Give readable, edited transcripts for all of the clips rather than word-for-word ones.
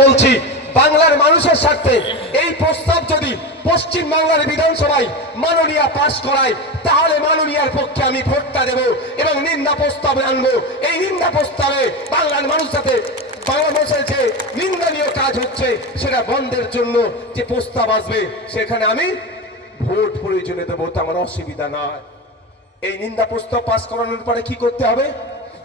বলছি, বাংলার মানুষের স্বার্থে এই প্রস্তাব যদি পশ্চিম বাংলার বিধানসভায় মাননীয়া পাশ করায়, তাহলে মাননীয়ার পক্ষে আমি ভোটটা দেব এবং নিন্দা প্রস্তাব আনবো। এই নিন্দা প্রস্তাবে বাংলার মানুষ যাতে, বাংলা মানুষের যে নিন্দনীয় কাজ হচ্ছে সেটা বন্ধের জন্য যে প্রস্তাব আসবে, সেখানে আমি ভোট প্রয়োজনে দেবো, তো আমার অসুবিধা নয়। এই নিন্দা প্রস্তাব পাস করানোর পরে কি করতে হবে?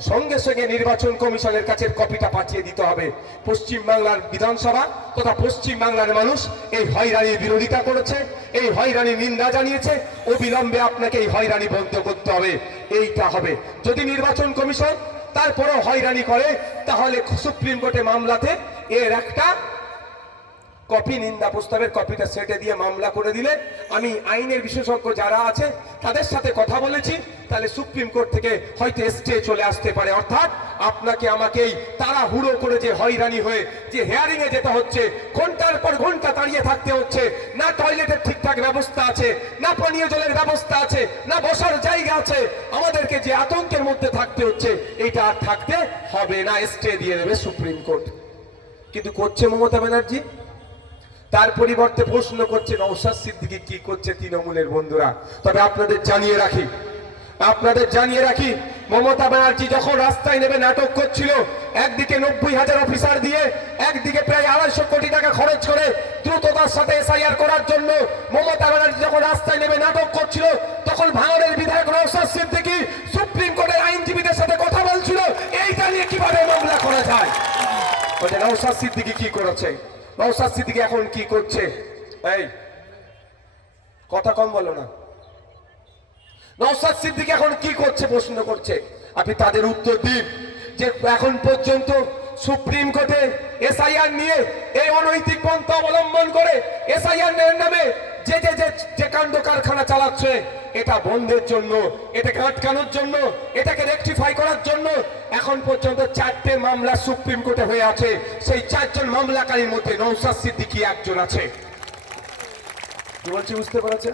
সঙ্গে সঙ্গে নির্বাচন কমিশনের কাছে কপিটা পাঠিয়ে দিতে হবে। পশ্চিম বাংলার বিধানসভা তথা পশ্চিম বাংলার মানুষ এই হয়রানির বিরোধিতা করেছে, এই হয়রানির নিন্দা জানিয়েছে, অবিলম্বে আপনাকে এই হয়রানি বন্ধ করতে হবে। এইটা হবে। যদি নির্বাচন কমিশন তারপরেও হয়রানি করে, তাহলে সুপ্রিম কোর্টে মামলাতে এর একটা কপি, নিন্দা প্রস্তাবের কপিটা সেটে দিয়ে মামলা করে দিলে, আমি আইনের বিশেষজ্ঞ যারা আছে তাদের সাথে কথা বলেছি, তাহলে সুপ্রিম কোর্ট থেকে হয়তো স্টে চলে আসতে পারে। অর্থাৎ আপনাকে আমাকেই তাড়াহুড়ো করে যে হয়রানি হয়ে যে হেয়ারিং এ যেতে হচ্ছে, ঘন্টার পর ঘন্টা দাঁড়িয়ে থাকতে হচ্ছে, না টয়লেটের ঠিকঠাক ব্যবস্থা আছে, না পানীয় জলের ব্যবস্থা আছে, না বসার জায়গা আছে, আমাদেরকে যে আতঙ্কের মধ্যে থাকতে হচ্ছে, এটা আর থাকতে হবে না, স্টে দিয়ে দেবে সুপ্রিম কোর্ট। কিন্তু করছে মমতা ব্যানার্জি। তার পরিবর্তে প্রশ্ন করছে নওশাদ সিদ্দিকী কি করছে তৃণমূলের বন্ধুরা। তবে আপনাদের জানিয়ে রাখি, মমতা ব্যানার্জি যখন রাস্তায় নেমে নাটক করছিল, একদিকে 90,000 অফিসার দিয়ে, একদিকে প্রায় 250 কোটি টাকা খরচ করে দ্রুততার সাথে এসআইআর করার জন্য মমতা ব্যানার্জি যখন রাস্তায় নেমে নাটক করছিল, তখন ভাঙড়ের বিধায়ক নওশাদ সিদ্দিকী সুপ্রিম কোর্টের আইনজীবীদের সাথে কথা বলছিল এইটা নিয়ে কিভাবে মামলা করা যায়। নওশাদ সিদ্দিকী কি করেছে, নওশাদ সিদ্দিকী এখন কি করছে? এই কথা কম বলো না। নওশাদ সিদ্দিকী এখন কি করছে প্রশ্ন করছে, আপনি তাদের উত্তর দিন যে এখন পর্যন্ত সুপ্রিম কোর্টে এসআইআর নিয়ে এই অনৈতিক পন্থা অবলম্বন করে এসআইআর নামে যে কাণ্ড কারখানা চালাচ্ছে, এটা বন্ধের জন্য, এটাকে আটকানোর জন্য, এটাকে রেকটিফাই করার জন্য এখন পর্যন্ত 4টে মামলা সুপ্রিম কোর্টে হয়ে আছে। সেই 4 জন মামলাকারীর মধ্যে নওশাদ সিদ্দিকী একজন আছে। কি বলছি বুঝতে পারছেন?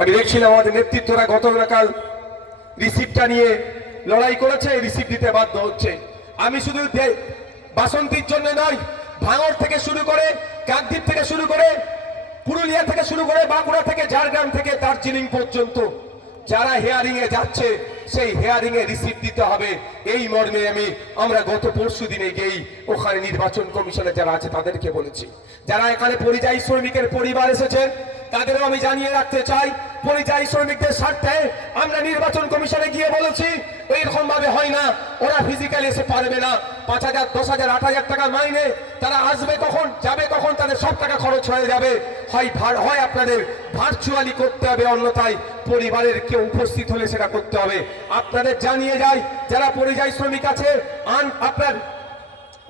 আমি দেখছিলাম আমাদের নেতৃত্বরা গতকাল রিসিপ্টটা নিয়ে লড়াই করেছে, রিসিপ্ট দিতে বাধ্য হচ্ছে। আমি শুধু বাসন্তীর জন্য নয়, ভাঙড় থেকে শুরু করে, কাকদ্বীপ থেকে শুরু করে, পুরুলিয়া থেকে শুরু করে, বাঁকুড়া থেকে, ঝাড়গ্রাম থেকে দার্জিলিং পর্যন্ত যারা হেয়ারিং এ যাচ্ছে, সেই হেয়ারিং এ রিসিপ্ট দিতে হবে, এই মর্মে আমরা গত পরশু দিনে গিয়ে ওখানে নির্বাচন কমিশনে যারা আছে তাদেরকে বলেছি। যারা এখানে পরিযায়ী শ্রমিকের পরিবার এসেছে তাদেরও আমি জানিয়ে রাখতে চাই, পরিযায়ী শ্রমিকদের স্বার্থে আমরা নির্বাচন কমিশনে গিয়ে বলেছি এরকম ভাবে হয় না, ওরা ফিজিক্যালি এসে পারবে না। 5,000, 10,000, 8,000 টাকা মাইনে, তারা আসবে কখন, যাবে কখন, তাদের সব টাকা খরচ হয়ে যাবে। হয় আপনাদের ভার্চুয়ালি করতে হবে, অন্যথায় পরিবারের কেউ উপস্থিত হলে সেটা করতে হবে। আপনাদের জানিয়ে যায়, যারা পরিযায়ী শ্রমিক আছে, আপনার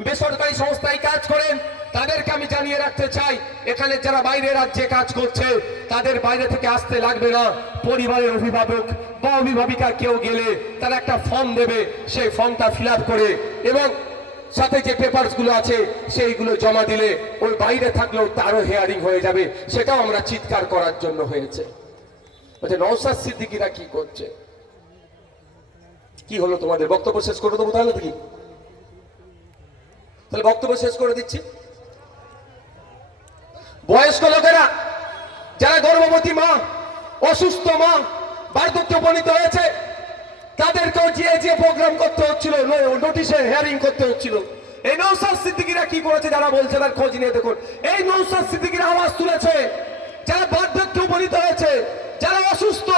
বেসরকারি সংস্থায় কাজ করেন, তাদেরকে আমি জানিয়ে রাখতে চাই, এখানে যারা বাইরের রাজ্যে কাজ করছে তাদের বাইরে থেকে আসতে লাগবে না। পরিবারের অভিভাবক বা অভিভাবিকা কেউ গেলে তারা একটা ফর্ম দেবে, সেই ফর্মটা ফিল আপ করে এবং সাথে যে পেপারস গুলো আছে সেইগুলো জমা দিলে ওই বাইরে থাকলেও তারও হেয়ারিং হয়ে যাবে। সেটাও আমরা চিৎকার করার জন্য হয়েছে। নওশাদ সিদ্দিকীরা কি করছে? কি হলো তোমাদের? বক্তব্য শেষ করে দেবো তাহলে দেখি, তাহলে বক্তব্য শেষ করে দিচ্ছি। বয়স্ক লোকেরা, যারা গর্ভবতী মা, অসুস্থ মা, বার্ধক্যে উপনীত হয়েছে, তাদেরকেও যে প্রোগ্রাম করতে হচ্ছিল, নোটিশে হেয়ারিং করতে হচ্ছিল। এই নওশাদ সিদ্দিকীরা কি করেছে যারা বলছে তার খোঁজ নিয়ে দেখুন। এই নওশাদ সিদ্দিকীরা আওয়াজ তুলেছে, যারা বার্ধক্যে উপনীত হয়েছে, যারা অসুস্থ,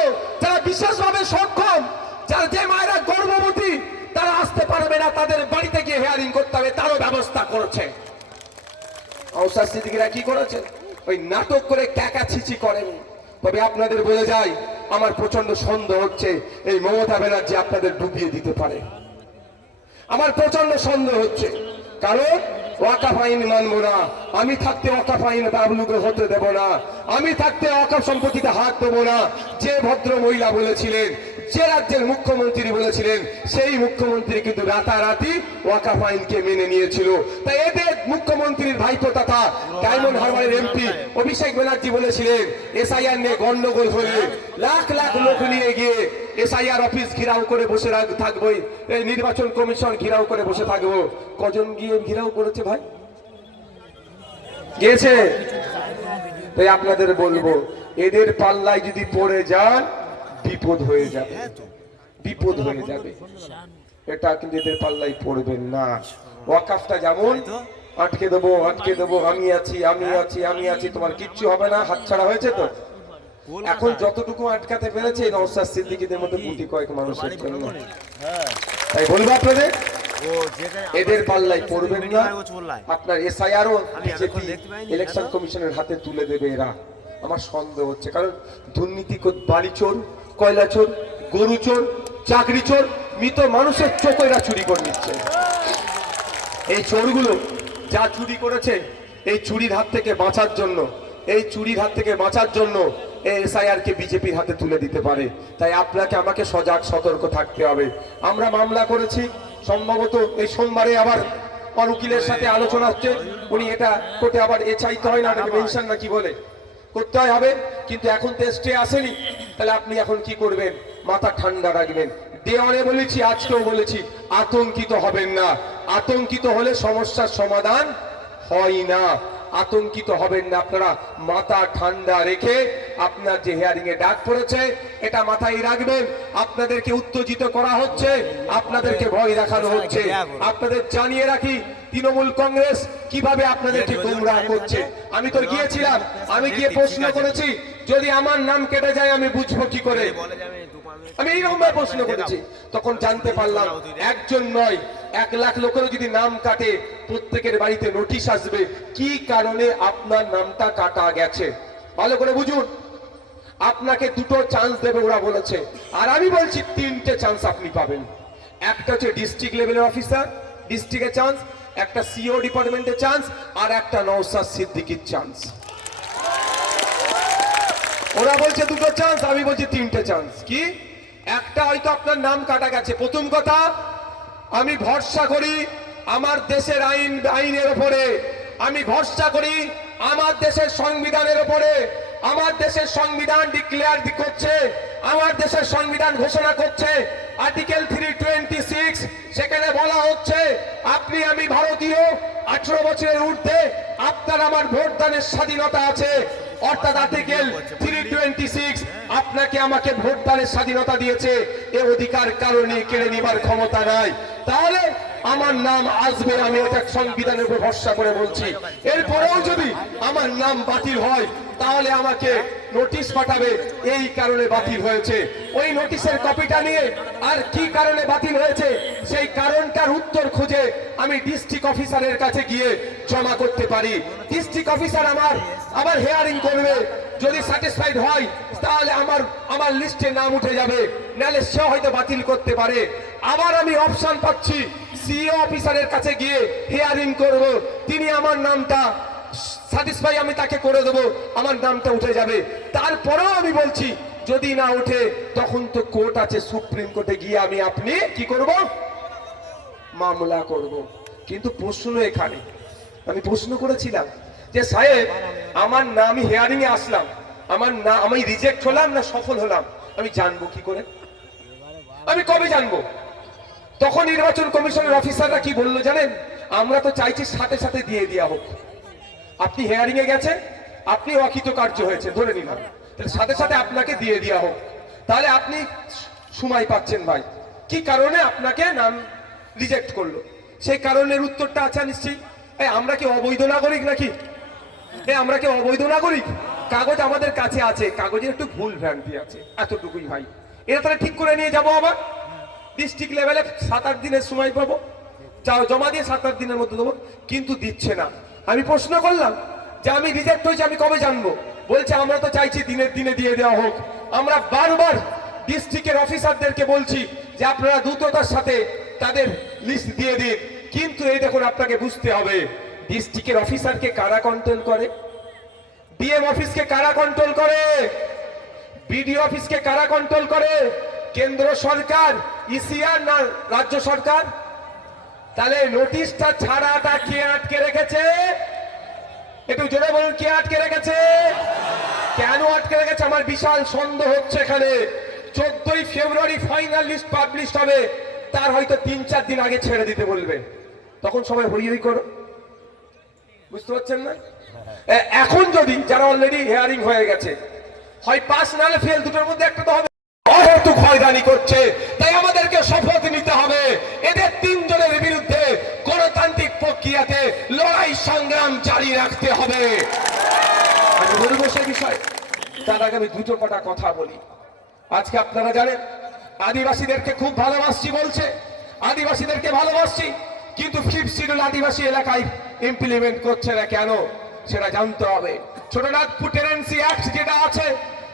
যারা বিশেষভাবে সক্ষম, যারা যে মায়েরা গর্ভবতী, তারা আসতে পারবে না, তাদের বাড়িতে গিয়ে হেয়ারিং করতে হবে, তারও ব্যবস্থা করেছে। নওশাদ সিদ্দিকীরা কি করেছে? ওই নাটক করে ক্যাকাছিচি করেন। তবে আপনাদের বলে যাই, আমার প্রচন্ড সন্দেহ হচ্ছে এই মমতা ব্যানার্জি আপনাদের ডুবিয়ে দিতে পারে। আমার প্রচন্ড সন্দেহ হচ্ছে, কারণ ওয়াকাফ আইন মানবো না, আমি থাকতে ওয়াকাফ আইন বাবলুকে হতে দেব না, আমি থাকতে ওয়াকাফ সম্পত্তিতে হাত দেবো না। যে ভদ্র মহিলা বলেছিলেন, যে রাজ্যের মুখ্যমন্ত্রী বলেছিলেন, সেই মুখ্যমন্ত্রী কিন্তু রাতারাতি ওয়াকাফ আইনকে মেনে নিয়েছিল। তাই এদের মুখ্যমন্ত্রীর ভাইপো তথা ডায়মন্ড হারবারের এমপি অভিষেক ব্যানার্জি বলেছিলেন, এসআইআর নিয়ে গন্ডগোল হলে লাখ লাখ লোক নিয়ে গিয়ে এসআইআর অফিস ঘিরাও করে বসে থাকবো, এই নির্বাচন কমিশন ঘিরাও করে বসে থাকবো। কজন গিয়ে ঘিরাও করেছে ভাই? গেছে। তাই আপনাদের বলবো, এদের পাল্লায় যদি পড়ে যান বিপদ হয়ে যাবে, বিপদ হয়ে যাবে। এটা কিন্তু এদের পাল্লায় পড়বেন না। ওয়াকাফটা যেমন আটকে দেবো, আটকে দেবো, আমি আছি, আমি আছি, আমি আছি, তোমার কিচ্ছু হবে না, হাতছাড়া হয়েছে তো। এখন যতটুকু আটকাতে পেরেছে নওশাদ সিদ্দিকীদের মতো গুটি কয়েক মানুষের জন্য। তাই বলবো আপনাদের, এদের পাল্লায় পড়বেন না। আপনার এসআইআরও বিজেপি ইলেকশন কমিশনের হাতে তুলে দেবে এরা, আমার সন্দেহ হচ্ছে। কারণ দুর্নীতি, বালি চোর, কয়লা চোর, গরু চোর, চাকরি চোর, মৃত মানুষের চোখ এরা চুরি করে নিচ্ছে। এই চোরগুলো যা চুরি করেছে, এই চুরির হাত থেকে বাঁচার জন্য, এই চুরির হাত থেকে বাঁচার জন্য এই এসআইআর কে বিজেপির হাতে তুলে দিতে পারে। তাই আপনাকে আমাকে সজাগ সতর্ক থাকতে হবে। আমরা মামলা করেছি, সম্ভবত এই সোমবারে আবার উকিলের সাথে আলোচনা হচ্ছে, উনি এটা কোর্টে আবার চাইতে হয় না, মেনশন না কি বলে করতে হবে, কিন্তু এখন তো স্টে আসেনি। তাহলে আপনি এখন কি করবেন? মাথা ঠান্ডা রাখবেন। দেওয়ানে বলেছি, আজকেও বলেছি, আতঙ্কিত হবেন না। আতঙ্কিত হলে সমস্যার সমাধান হয় না। আতঙ্কিত হবেন না, আপনারা মাথা ঠান্ডা রেখে আপনার যে হিয়ারিং এ ডাক পড়েছে এটা মাথায় রাখবেন। আপনাদেরকে উত্তেজিত করা হচ্ছে, আপনাদেরকে ভয় দেখানো হচ্ছে। আপনাদের জানিয়ে রাখি, তৃণমূল কংগ্রেস কিভাবে আপনাদেরকে গোমরাহ করছে। আমি তো গিয়েছিলাম, আমি গিয়ে প্রশ্ন করেছি, যদি আমার নাম কেটে যায় আমি বুঝবো কি করে? আমি এইরকম ভাবে প্রশ্ন করেছি, তখন জানতে পারলাম একজন নয় 1 লাখ লোকেরও যদি নাম কাটে, প্রত্যেকের বাড়িতে নোটিশ আসবে কি কারণে আপনার নামটা কাটা গেছে। ভালো করে বুঝুন, আপনাকে 2টো চান্স দেবে ওরা বলেছে, আর আমি বলছি 3টে চান্স আপনি পাবেন। একটা হচ্ছে ডিস্ট্রিক্ট লেভেলের অফিসার, ডিস্ট্রিক্টের চান্স, একটা সিও ডিপার্টমেন্টের চান্স, আর একটা নওশাদ সিদ্দিকীর চান্স। ওরা বলছে 2টো চান্স, আমি বলছি 3টে চান্স। কি? একটা হয়তো আপনার নাম কাটা গেছে। প্রথম কথা, আমি ভরসা করি আমার দেশের আইনের উপরে, আমি ভরসা করি আমার দেশের সংবিধানের উপরে। আমার দেশের সংবিধান ডিক্লেয়ার করছে, আমার দেশের সংবিধান ঘোষণা করছে আর্টিকেল 326, সেখানে বলা হচ্ছে আপনি আমি ভারতীয়, 18 বছরের ঊর্ধ্বে আপনার আমার ভোটদানের স্বাধীনতা আছে। অর্থাৎ আর্টিকেল 326 আপনাকে আমাকে ভোটদানের স্বাধীনতা দিয়েছে, এ অধিকার কারণে কেড়ে নেবার ক্ষমতা নাই। তাহলে আমার নাম আসবে, আমি এটা সংবিধানের উপর ভরসা করে বলছি। এরপরেও যদি আমার নাম বাতিল হয় তাহলে আমাকে নোটিশ পাঠাবে, এই কারণে বাতিল হয়েছে। ওই নোটিশের কপিটা নিয়ে আর কি কারণে বাতিল হয়েছে সেই কারণটার উত্তর খুঁজে আমি ডিস্ট্রিক্ট অফিসারের কাছে গিয়ে জমা করতে পারি। ডিস্ট্রিক্ট অফিসার আমার হিয়ারিং করবে, যদি স্যাটিসফাইড হয় তাহলে আমার লিস্টে নাম উঠে যাবে, নাহলে সে হয়তো বাতিল করতে পারে। আবার আমি অপশন পাচ্ছি, সিইও অফিসারের কাছে গিয়ে হিয়ারিং করব, তিনি আমার নামটা স্যাটিসফাই আমি তাকে করে দেবো, আমার নামটা উঠে যাবে। তারপরেও আমি বলছি যদি না উঠে তখন তো কোর্ট আছে, সুপ্রিম কোর্টে গিয়ে আপনি কি করব? মামলা করব। কিন্তু প্রশ্ন এখানে, আমি প্রশ্ন করেছিলাম যে সাহেব আমার নাম, আমি হিয়ারিং এ আসলাম, আমি রিজেক্ট হলাম না সফল হলাম, আমি জানবো কি করে? আমি কবে জানবো? তখন নির্বাচন কমিশনের অফিসাররা কি বললো জানেন? আমরা তো চাইছি সাথে সাথে দিয়ে দেওয়া হোক। আপনি হিয়ারিং এ গেছেন, আপনি অকৃতকার্য হয়েছে ধরে নিলাম, তাহলে সাথে সাথে আপনাকে দিয়ে দেওয়া হোক। তাহলে আপনি সময় পাচ্ছেন ভাই, কি কারণে আপনাকে নাম রিজেক্ট করলো? সেই কারণের উত্তরটা আছে নিশ্চয়ই। আমরা কি অবৈধ নাগরিক নাকি? আমরা কি অবৈধ নাগরিক? কাগজ আমাদের কাছে আছে, কাগজের একটু ভুল ভ্রান্তি আছে, এতটুকুই ভাই। এটা তাহলে ঠিক করে নিয়ে যাবো। আবার ডিস্ট্রিক্ট লেভেলে 7-8 দিনের সময় পাবো, জমা দিয়ে 7-8 দিনের মধ্যে দেবো, কিন্তু দিচ্ছে না। আমি প্রশ্ন করলাম যে আমি রিজেক্ট হয়েছে, আমি কবে জানবো? বলছে আমরা তো চাইছি দিনের দিনে দিয়ে দেওয়া হোক। আমরা বারবার ডিস্ট্রিক্টের অফিসারদেরকে বলছি যে আপনারা দ্রুততার সাথে তাদের লিস্ট দিয়ে দিন, কিন্তু এই দেখুন আপনাকে বুঝতে হবে ডিস্ট্রিক্টের অফিসারকে কারা কন্ট্রোল করে? ডিএম অফিসকে কারা কন্ট্রোল করে? বিডিও অফিসকে কারা কন্ট্রোল করে? কেন্দ্র সরকার, ইসিআর না রাজ্য সরকার? তাহলে নোটিশটা ছাড়াটা কে আটকে রেখেছে? একটু জোরে বলুন, কে আটকে রেখেছে? কেন আটকে রেখেছে? আমার বিশাল সন্দেহ হচ্ছে এখানে। 14ই ফেব্রুয়ারি ফাইনাল লিস্ট পাবলিশ হবে, তার হয়তো 3-4 দিন আগে ছেড়ে দিতে বলবে, তখন সবাই হই হই করো। বুঝতে পারছেন না? এখন যদি যারা অলরেডি হিয়ারিং হয়ে গেছে, হয় পাস নালে ফেল, দুটোর মধ্যে একটা তো হবে। অহেতুক হয়রানি করছে, তাই আমাদেরকে শপথ নিতে হবে এদের তিনজনের বিরুদ্ধে গণতান্ত্রিক প্রক্রিয়াতে লড়াই সংগ্রাম জারি রাখতে হবে। আমি বলবো সে বিষয়, তার আগে আমি দুটো কটা কথা বলি। আজকে আপনারা জানেন আদিবাসীদেরকে খুব ভালোবাসছি বলছে, আদিবাসীদেরকে ভালোবাসছি, কিন্তু ফিফথ শিডিউল আদিবাসী এলাকায় ইমপ্লিমেন্ট করছে না কেন সেটা জানতে হবে। ছোটনাগপুর টেনেন্সি অ্যাক্ট যেটা আছে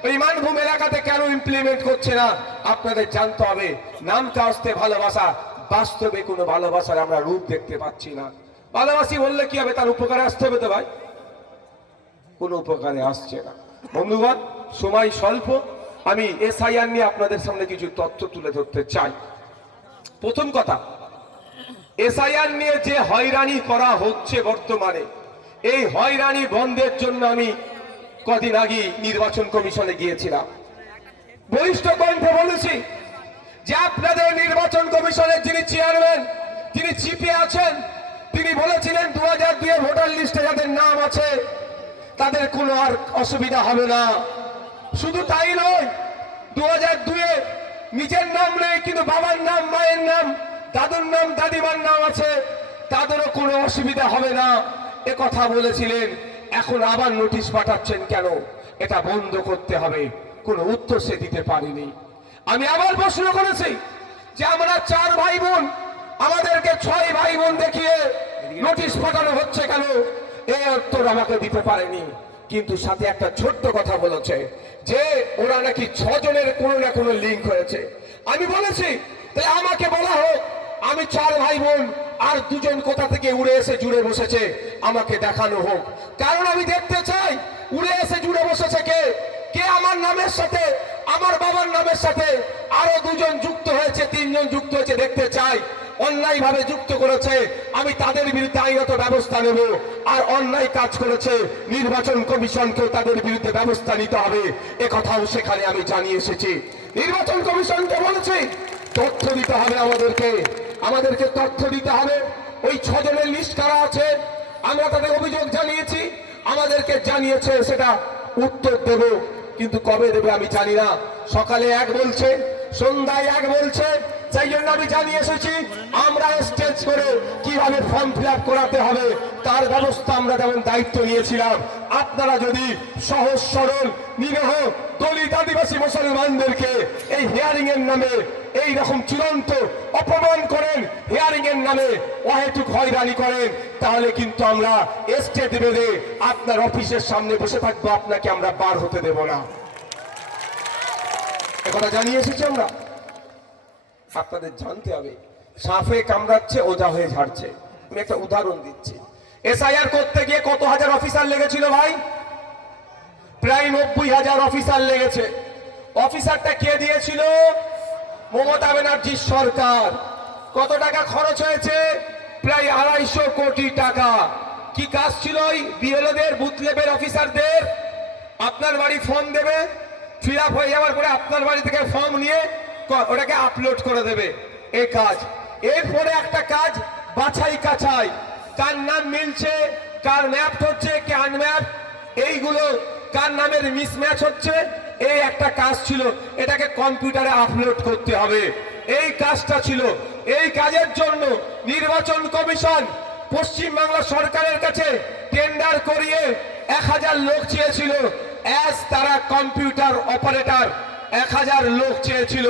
ওই মানভূম এলাকাতে কেন ইমপ্লিমেন্ট করছে না আপনাদের জানতে হবে। নাম কাস্তে ভালোবাসা, বাস্তবে কোনো ভালোবাসার আমরা রূপ দেখতে পাচ্ছি না। ভালোবাসি বললে কি হবে, তার উপকারে আসতে হবে তো ভাই, কোনো উপকারে আসছে না। বন্ধুগণ, সময় স্বল্প, আমি এসআইআর নিয়ে আপনাদের সামনে কিছু তথ্য তুলে ধরতে চাই। প্রথম কথা, এসআইআর নিয়ে যে হয়রানি করা হচ্ছে বর্তমানে, এই হয়রানি বন্ধের জন্য আমি কদিন আগে নির্বাচন কমিশনে গিয়েছিলাম, বলিষ্ঠ কণ্ঠে বলেছি যে আপনাদের নির্বাচন কমিশনের যিনি চেয়ারম্যান, তিনি চিফে আছেন, তিনি বলেছিলেন 2002 ভোটার লিস্টে যাদের নাম আছে তাদের কোনো আর অসুবিধা হবে না। শুধু তাই নয়, 2002 নিজের নাম নেই কিন্তু বাবার নাম, মায়ের নাম, দাদুর নাম, দাদিমার নাম আছে, তাদেরও কোনো অসুবিধা হবে না, এ কথা বলেছিলেন। এখন আবার নোটিশ পাঠাচ্ছেন কেন? এটা বন্ধ করতে হবে। কোনো উত্তর সে দিতে পারেনি। আমি আবার প্রশ্ন করেছি যে আমরা 4 ভাই বোন, আমাদেরকে 6 ভাই বোন দেখিয়ে নোটিশ পাঠানো হচ্ছে কেন? এই উত্তর আমাকে দিতে পারেনি। কিন্তু সাথে একটা ছোট্ট কথা বলেছে যে ওরা নাকি 6 জনের কোনো না কোনো লিঙ্ক হয়েছে। আমি বলেছি তাহলে আমাকে বলা হোক, আমি 4 ভাই বোন আর 2 জন কোথা থেকে উড়ে এসে জুড়ে বসেছে আমাকে দেখানো হোক। কারণ আমি দেখতে চাই উড়ে এসে জুড়ে বসেছে কে, কে আমার নামের সাথে, আমার বাবার নামের সাথে আরো 2 জন যুক্ত হয়েছে, 3 জন যুক্ত হয়েছে, দেখতে চাই। অন্যায় ভাবে যুক্ত করেছে, আমি তাদের বিরুদ্ধে আইনত ব্যবস্থা নেব। আর অন্যায় কাজ করেছে, নির্বাচন কমিশনকে তাদের বিরুদ্ধে ব্যবস্থা নিতে হবে, এ কথাও সেখানে আমি জানিয়ে এসেছি। নির্বাচন কমিশনকে বলেছি তথ্য দিতে হবে আমাদেরকে তথ্য দিতে হবে। ওই 6 জনের লিস্ট কারা আছে আমরা তাদের অভিযোগ জানিয়েছি, আমাদেরকে জানিয়েছে, সেটা উত্তর দেব, কিন্তু কবে দেবে আমি জানি না। সকালে এক বলছে, সন্ধ্যায় এক বলছে, সেই জন্য আমি জানিয়ে এসেছি আমরা স্টেজ করে কিভাবে ফর্ম ফিল আপ করাতে হবে তার ব্যবস্থা আমরা যেমন দায়িত্ব নিয়েছিলাম। আপনারা যদি সহজ সরল নিরীহ দলিত আদিবাসী মুসলমানদেরকে এই হিয়ারিং এর নামে এই রকম চূড়ান্ত অপমান করেন, হিয়ারিং এর নামে অহেতুক হয়রানি করেন, তাহলে কিন্তু আমরা স্টেজ বেঁধে আপনার অফিসের সামনে বসে থাকবো, আপনাকে আমরা বার হতে দেব না। একথা জানিয়ে এসেছি আমরা। আপনাদের জানতে হবে, সাপে কামড়াচ্ছে ওঝা হয়ে ঝাড়ছে। আমি একটা উদাহরণ দিচ্ছি। এসআইআর করতে গিয়ে কত হাজার অফিসার লেগেছিল ভাই? প্রায় 90,000 অফিসার লেগেছে। অফিসারটা কে দিয়েছিল? মমতা ব্যানার্জির সরকার। কত টাকা খরচ হয়েছে? প্রায় 250 কোটি টাকা। কি কাজ ছিল ওই বিএলওদের, বুথ লেভেল অফিসারদের? আপনার বাড়ি ফর্ম দেবে, ফিল আপ হয়ে যাওয়ার পরে আপনার বাড়ি থেকে ফর্ম নিয়ে ওটাকে আপলোড করে দেবে, এই কাজ। এরপরে একটা কাজ বাছাই কাছাই, কার নাম মিলছে, কার ম্যাপ হচ্ছে, কে আনম্যাপ, এইগুলো কার নামের মিসম্যাচ হচ্ছে, এই একটা কাজ ছিল, এটাকে কম্পিউটারে আপলোড করতে হবে, এই কাজটা ছিল। এই কাজের জন্য নির্বাচন কমিশন পশ্চিমবাংলা সরকারের কাছে টেন্ডার করিয়ে 1000 লোক চেয়েছিল। তারা কম্পিউটার অপারেটর 1000 লোক চেয়েছিল।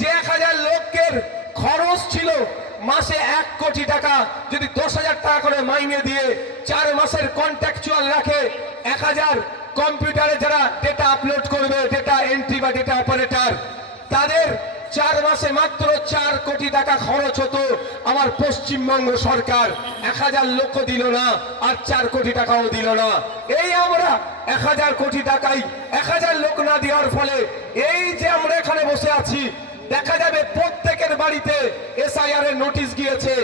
যে 1000 লোকের খরচ ছিল মাসে 1 কোটি টাকা। যদি 10,000 টাকা করে মাইনে দিয়ে 4 মাসের কন্ট্রাকচুয়াল রাখে, 1000 কম্পিউটারে যারা ডেটা আপলোড করবে, ডেটা এন্ট্রি বা ডেটা অপারেটর, তাদের 4 মাসে মাত্র 4 কোটি টাকা খরচ হতো। আমার পশ্চিমবঙ্গ সরকার 1000 লোক দিল না, আর 4 কোটি টাকাও দিল না। এই আমরা 1000 কোটি টাকায় 1000 লোক না দেওয়ার ফলে এই যে আমরা এখানে বসে আছি, দেখা যাবে প্রত্যেকের বাড়িতে এসআইআর এর নোটিশ গিয়েছে।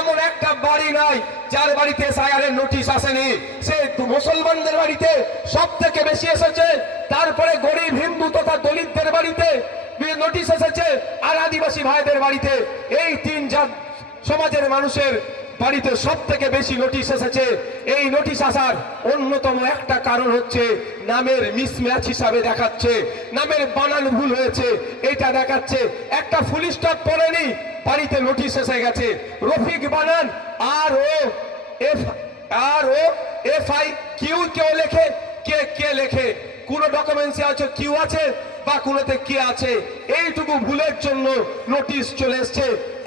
এমন একটা বাড়ি নাই যার বাড়িতে এসআইআর এর নোটিশ আসেনি। সে মুসলমানদের বাড়িতে সব থেকে বেশি এসেছে, তারপরে গরিব হিন্দু তথা দলিতদের বাড়িতে নোটিশ এসেছে, আর আদিবাসী ভাইদের বাড়িতে। এই 3 সমাজের মানুষের বাড়িতে সব থেকে বেশি নোটিশ এসেছে। এই নোটিশ আসার অন্যতম একটা কারণ হচ্ছে নামের মিসম্যাচ হিসাবে দেখাচ্ছে, নামের বানান ভুল হয়েছে এটা দেখাচ্ছে। একটা ফুল স্টপ পড়েনি, বাড়িতে নোটিশ এসে গেছে। রফিক বানান ROFI কিউ কেউ লেখে, কে লেখে, কোন ডকুমেন্টসে আছে কিউ আছে বা কোনোতে কে আছে, এইটুকু ভুলের জন্য নোটিশ চলে এসছে।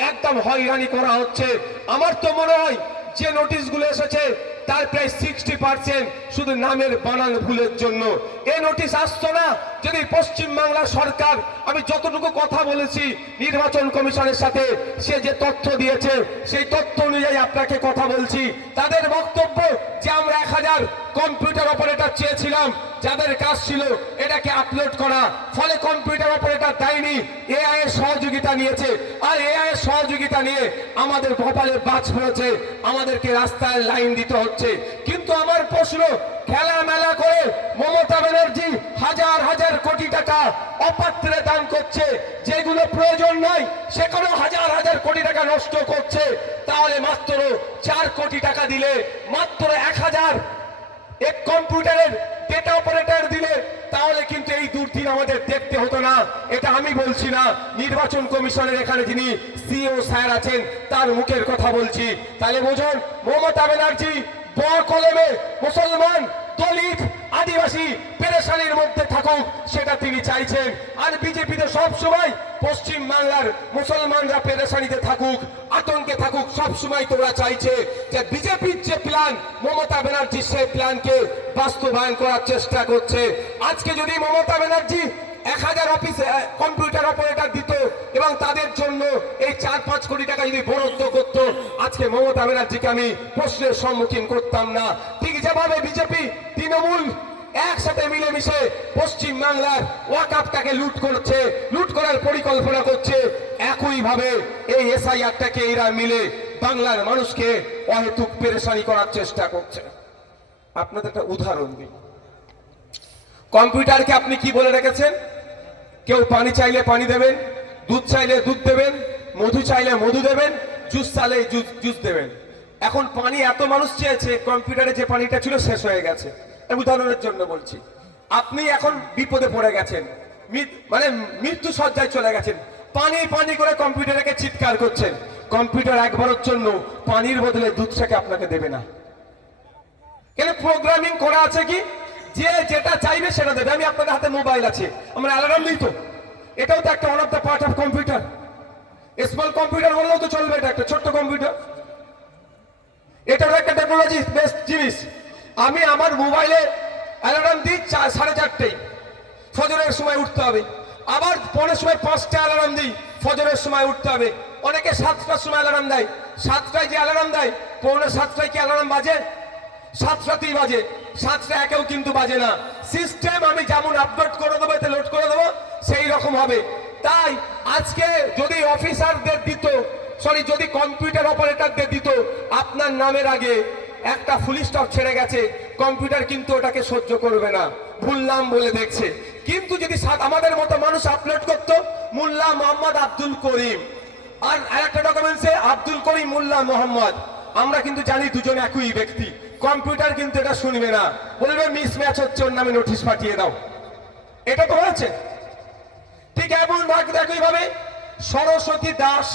একদম হয়রানি করা হচ্ছে। আমার তো মনে হয় যে নোটিশগুলো এসেছে তার প্রায় 60% শুধু নামের বানান ভুলের জন্য। এই নোটিশ আসতো না যদি পশ্চিমবাংলা সরকার, আমি যতটুকু কথা বলেছি নির্বাচন কমিশনের সাথে, সে যে তথ্য দিয়েছে সেই তথ্য অনুযায়ী আপনাকে কথা বলছি। তাদের বক্তব্য যে আমরা 1000 কম্পিউটার অপারেটর চেয়েছিলাম, যাদের কাজ ছিল এটাকে আপলোড করা, ফলে কম্পিউটার অপারেটর দেয়নি, এআই এর সহযোগিতা নিয়েছে। আর এআই এর সহযোগিতা নিয়ে আমাদের কপালে বাজ পড়েছে, আমাদেরকে রাস্তায় লাইন দিতে হচ্ছে। কিন্তু আমার প্রশ্ন, খেলা মেলা করে মমতা ব্যানার্জি হাজার হাজার কোটি টাকা অপাত্রে দান করছে, যেগুলো প্রয়োজন নয় সেখানে হাজার হাজার কোটি টাকা নষ্ট করছে। তাহলে মাত্র 4 কোটি টাকা দিলে, মাত্র 1000 এক কম্পিউটারের ডেটা অপারেটর দিলে, তাহলে কিন্তু এই দুর্দিন আমাদের দেখতে হতো না। এটা আমি বলছি না, নির্বাচন কমিশনের এখানে যিনি সিও স্যার আছেন তার মুখের কথা বলছি। তাহলে বুঝুন, মমতা ব্যানার্জি কলমে মুসলমান, দলিত, আদিবাসী পেরেশানির মধ্যে থাকুক সেটা তিনি চাইছেন। আর বিজেপিতে সব সময় পশ্চিম বাংলার মুসলমানরা পেরেশানিতে থাকুক, আতঙ্কে থাকুক, সব সময় তোমরা চাইছে যে বিজেপির যে প্ল্যান, মমতা ব্যানার্জি সেই প্ল্যানকে বাস্তবায়ন করার চেষ্টা করছে। আজকে যদি মমতা ব্যানার্জি 1000 অফিসে কম্পিউটার অপারেটর দিত এবং তাদের জন্য এই 4-5 কোটি টাকা যদি বরাদ্দ করত, আজকে মমতা ব্যানার্জিকে আমি প্রশ্নের সম্মুখীন করতাম না। ঠিক যেভাবে বিজেপি, তৃণমূল একসাথে মিলেমিশে পশ্চিম বাংলার ওয়াকফটাকে লুট করছে, লুট করার পরিকল্পনা করছে, একইভাবে এই এসআইআরটাকে এরা মিলে বাংলার মানুষকে অহেতুক পেরেশানি করার চেষ্টা করছে। আপনাদের একটা উদাহরণ দিই, কম্পিউটারকে আপনি কি বলে রেখেছেন? কেউ পানি চাইলে পানি দেবেন, দুধ চাইলে দুধ দেবেন, মধু চাইলে মধু দেবেন, জুস চাইলে জুস দেবেন। এখন পানি এত মানুষ চেয়েছে, কম্পিউটারে যে পানিটা ছিল শেষ হয়ে গেছে। উদাহরণের জন্য বলছি, আপনি এখন বিপদে পড়ে গেছেন, মানে মৃত্যু সজ্জায় চলে গেছেন, পানি পানি করে কম্পিউটারকে চিৎকার করছেন। কম্পিউটার একবারের জন্য পানির বদলে দুধটাকে আপনাকে দেবে না। কেন? প্রোগ্রামিং করা আছে কি, যে যেটা চাইবে সেটা দেবে। আমি আপনাদের হাতে মোবাইল আছে, আমরা অ্যালার্ম দিই তো, এটাও তো একটা one of the part of computer. Small computer বললেও তো চলবে, এটা একটা ছোট্ট কম্পিউটার, এটাও একটা টেকনোলজি বেসড জিনিস। আমি আমার মোবাইলে অ্যালার্ম দিই 4:30টায়, ফজরের সময় উঠতে হবে। আবার পরের সময় 5টা অ্যালার্ম দিই, ফজরের সময় উঠতে হবে। অনেকে 7টার সময় অ্যালার্ম দেয়, 7টায় যে অ্যালার্ম দেয়, 6:45টায় কি অ্যালার্ম বাজে? 7টাতেই বাজে, 7টা কিন্তু বাজে না। সিস্টেম আমি যেমন আপলোড করে দেবো, এতে লোড করে দেবো, সেই রকম হবে। তাই আজকে যদি অফিসারদের দিত, যদি কম্পিউটার অপারেটরদের দিত, আপনার নামের আগে একটা ফুল স্টপ ছেড়ে গেছে, কম্পিউটার কিন্তু ওটাকে সহ্য করবে না, ভুল নাম বলে দেখছে। কিন্তু যদি আমাদের মতো মানুষ আপলোড করতো, মোল্লা মোহাম্মদ আব্দুল করিম, আর আরেকটা ডকুমেন্টসে আব্দুল করিম মোল্লা মোহাম্মদ, আমরা কিন্তু জানি দুজন একই ব্যক্তি। কম্পিউটার কিন্তু এটা শুনবে না, বলবে মিসম্যাচ হচ্ছে, ওর নামে নোটিশ পাঠিয়ে দাও। এটা তো হয়েছে। ঠিক এমন একইভাবে সরস্বতী দাস,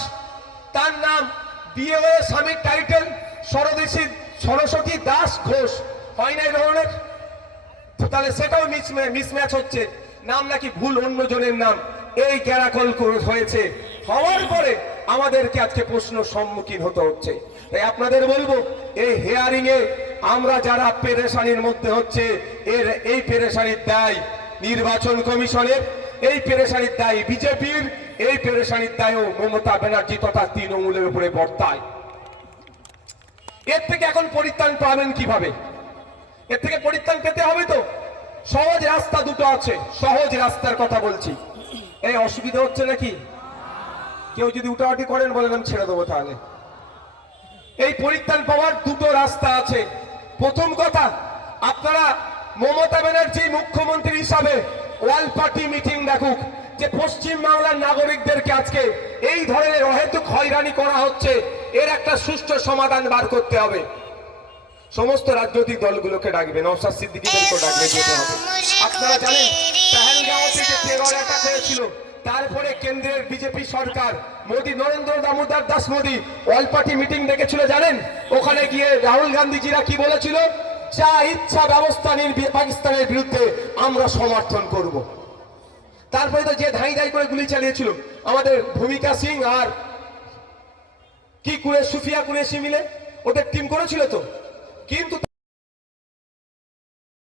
তার নাম বিয়ে হয়ে স্বামীর টাইটেল সরস্বতী দাস ঘোষ, হয় না এই ধরনের? তাহলে সেটাও মিসম্যাচ হচ্ছে, নাম নাকি ভুল অন্য জনের নাম। এই ক্যারাকল হয়েছে, হওয়ার পরে আমাদেরকে আজকে প্রশ্ন সম্মুখীন হতে হচ্ছে। তাই আপনাদের বলবো, এই হিয়ারিং এ আমরা যারা পেরেশানির মধ্যে হচ্ছে, এই পেরেশানির দায় নির্বাচন কমিশনের, এই পেরেশানির দায় বিজেপির, এই পেরেশানির দায়ও মমতা ব্যানার্জি তথা তৃণমূলের উপরে বর্তায়। এর থেকে এখন পরিত্রাণ পাবেন কিভাবে? এর থেকে পরিত্রাণ পেতে হবে তো সহজ রাস্তা দুটো আছে, সহজ রাস্তার কথা বলছি। এই অসুবিধা হচ্ছে নাকি? কেউ যদি উঠাউটি করেন বলেন আমি ছেড়ে দেবো। তাহলে এই পরিত্রাণ পাওয়ার দুটো রাস্তা আছে। প্রথম কথা, আপনারা মমতা ব্যানার্জি মুখ্যমন্ত্রী হিসাবে অল পার্টি মিটিং ডাকুক, যে পশ্চিম বাংলার নাগরিকদেরকে আজকে এই ধরনের অহেতুক হয়রানি করা হচ্ছে, এর একটা সুষ্ঠু সমাধান বার করতে হবে। সমস্ত রাজনৈতিক দলগুলোকে ডাকবে, নওশাদ সিদ্দিকীদেরকেও ডাকবে, যেতে হবে। আপনারা জানেন পেহেলগাঁও থেকে টেরর অ্যাটাক হয়েছিল, তারপরে কেন্দ্রের বিজেপি সরকার Modi, Narendra Damodar Das Modi all party meeting ডেকেছিল জানেন। ওখানে গিয়ে রাহুল গান্ধীজিরা কি বলেছিল? যা ইচ্ছা ব্যবস্থা নিন পাকিস্তানের বিরুদ্ধে, আমরা সমর্থন করব। তারপরে তো যে ধাই ধাই করে গুলি চালিয়েছিল আমাদের ভূমিকা সিং আর কি সুফিয়া কুরেশি মিলে, ওদের টিম করেছিল তো, কিন্তু